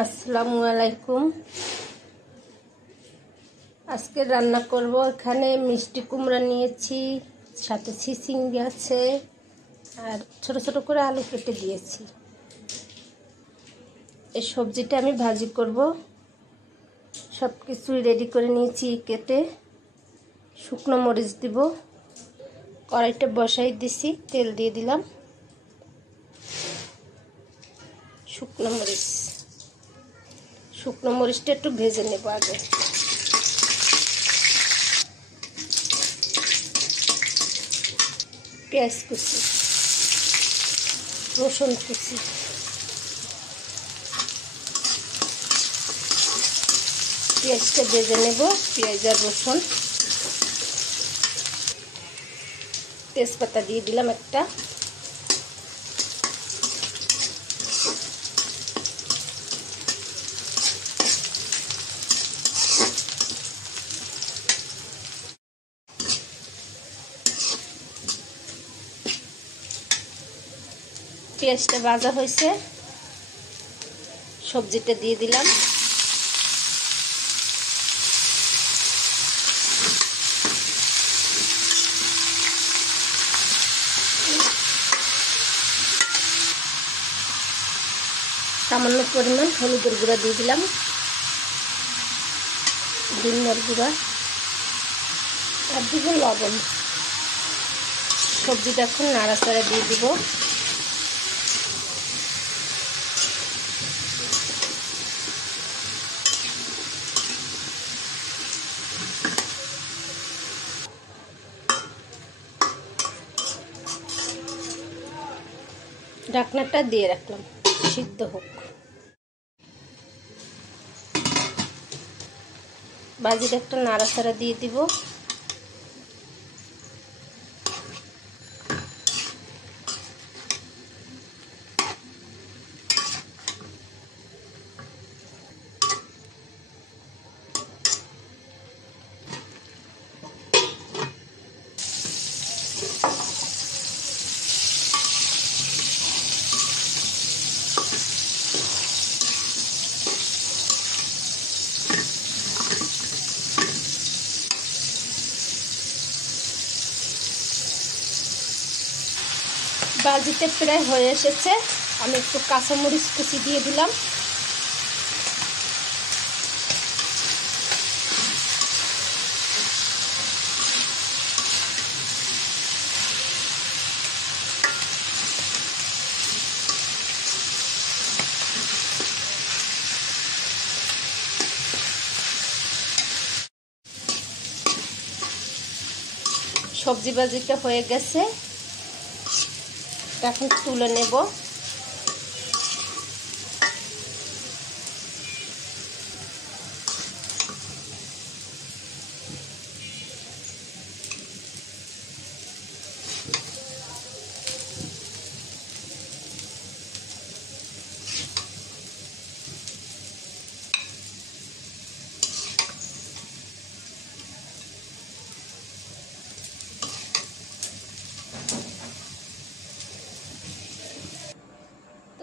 আসসালামু আলাইকুম। আজকে রান্না করব। এখানে মিষ্টি কুমড়া নিয়েছি, সাথে চিচিঙ্গা আছে, আর ছোট ছোট করে আলু কেটে দিয়েছি। এই সবজিটা আমি ভাজি করব। সব কিছুই রেডি করে নিয়েছি কেটে। শুকনো মরিচ দিব, কড়াইটা বসাই দিছি, তেল দিয়ে দিলাম। শুকনো মরিচটা একটু ভেজে নেব আগে। পেঁয়াজ কুচি, রসুন কুচি, পেঁয়াজটা ভেজে নেব। পেঁয়াজ আর রসুন, তেজপাতা দিয়ে দিলাম একটা। পেঁয়াজটা ভাজা হয়েছে, সবজিটা দিয়ে দিলাম। সামান্য পরিমাণ হলুদের গুঁড়া দিয়ে দিলাম, ধনিয়ার গুঁড়া আর দিব লবণ। সবজিটা এখন নাড়াচাড়া দিয়ে দিব। ঢাকনাটা দিয়ে রাখলাম, সিদ্ধ হোক। ভাজিটা একটা নাড়াচাড়া দিয়ে দিব। ভাজিতে প্রায় হয়ে এসেছে। আমি একটু কাঁচামরিচ কুচি দিয়ে দিলাম। সবজি ভাজিটা হয়ে গেছে, এখন তুলে নেব।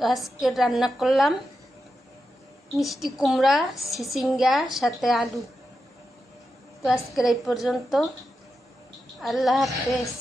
তো আজকে রান্না করলাম মিষ্টি কুমড়া, চিচিঙ্গা, সাথে আলু। তো আজকের এই পর্যন্ত। আল্লাহ হাফেজ।